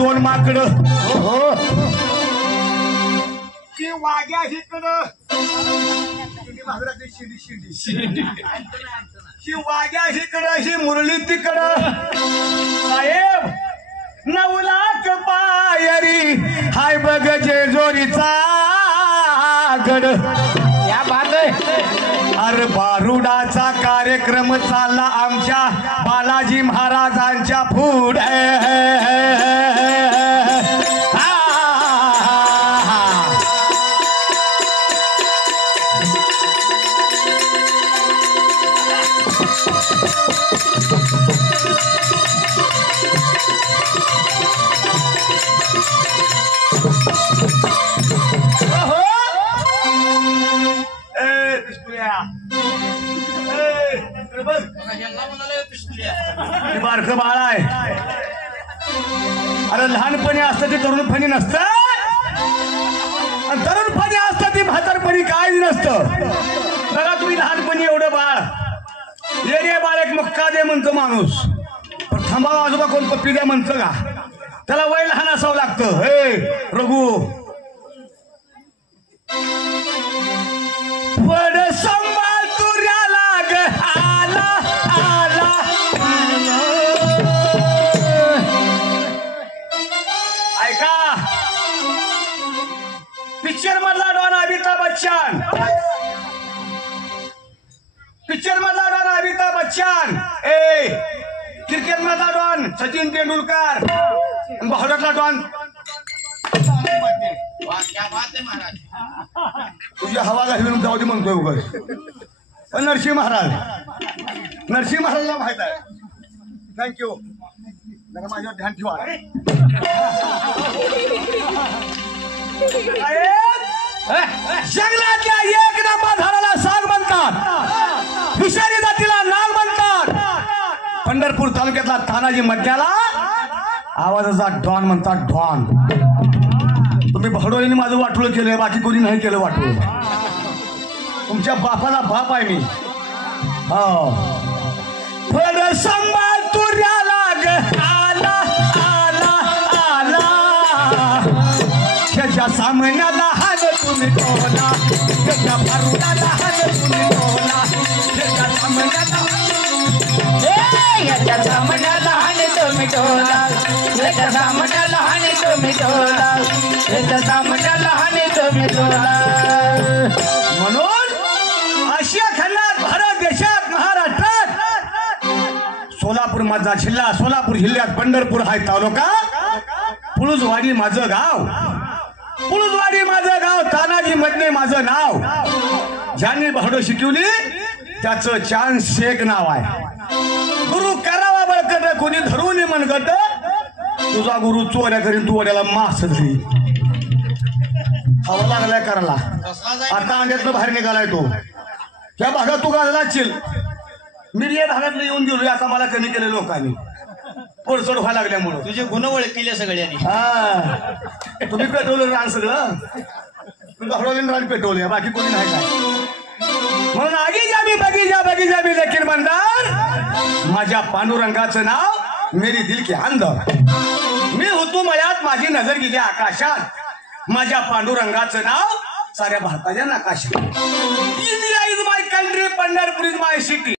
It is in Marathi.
दोन माकडं हो ती वाग्या इकडं ही वाग्या इकडं ही मुरली तिकडं साहेब 9 लाख पायरी हाय बघ जेजोरीचा गड क्या बात आहे. अरे बारुडाचा कार्यक्रम चालला आमच्या बालाजी महाराजांच्या पुढे बारक बाळ आहे. अरे लहानपणी असतं ते तरुणपणी नसतं आणि तरुणपणी असतं ते म्हातारपणी काय नसतं. बघा तुम्ही लहानपणी एवढं बाळ ये रे बाळ एक मक्का दे म्हणतो माणूस पण थांबा आजोबा कोण पप्पी द्या म्हणतं का त्याला वय लहान असावं लागतं. हे रघु पड संभाळ तुऱ्याला ग आला आला ऐका पिक्चर मधला डॉन अमिताभ बच्चन पिक्चर मधला डॉन अमिताभ बच्चन क्रिकेट मधला डॉन सचिन तेंडुलकर भारतातला डॉन तुझ्या हवा घालून जाऊ दे म्हणतोय उगाच नरसिंह महाराज महाराजला माहित आहे. थँक्यू जरा माझ्यावर ध्यान ठेवा. जंगलातल्या एक नंबर झाडाला साग म्हणतात विषारी जातीला नाग म्हणतात पंढरपूर तालुक्यातला तानाजी मध्याला आवाजाचा डॉन म्हणतात डॉन. तुम्ही भडोलीने माझं वाटोळं केलंय बाकी कोणी नाही केलं वाटोळं. तुमच्या बापाला बाप आहे मी. हो फड संभाळ तुऱ्याला ग आला आला आला त्याच्या सामन्याला हात तुम्ही टोला त्याच्या भारुडाला हात तुम्ही टोला त्याच्या सामन्याला याच्या सामन्याला हाणे तुम्ही टोला याच्या सामन्याला हाणे तुम्ही टोला याच्या सामन्याला हाणे तुम्ही टोला. म्हणून आशिया खंडात भारत देशात महाराष्ट्रात सोलापूर माझा जिल्हा सोलापूर जिल्ह्यात पंढरपूर हा तालुका पुळुजवाडी माझं गाव पुळुजवाडी माझं गाव तानाजी मधने माझं नाव ज्यांनी भाडो शिकवली त्याचं चान्स शेख नाव आहे. गुरु करावा बळकट कोणी धरून मनगट तुझा गुरु चोऱ्या करीन तू वड्याला मास धरी. हवा लागलाय करायला आता अंड्यातनं बाहेर निघालाय तो. त्या भागात तू गाजला चिल मी या भागातलं येऊन गेलो आता मला कमी केलं लोकांनी पोरचड व्हायला लागल्यामुळं. तुझे गुण ओळखले सगळ्यांनी. हा तुम्ही पेटवलं रान सगळं तुम्ही रान पेटवले बाकी कोणी नाही काय. म्हणून आगी जामी बगीजा बगीजा मी लेकिन बंदार माझ्या पांडुरंगाचं नाव मेरी दिल के अंदर. मी होतो मयात माझी नजर गेली आकाशात माझ्या पांडुरंगाचं नाव साऱ्या भारताच्या नकाशात. India is my country Pandharpur is my city.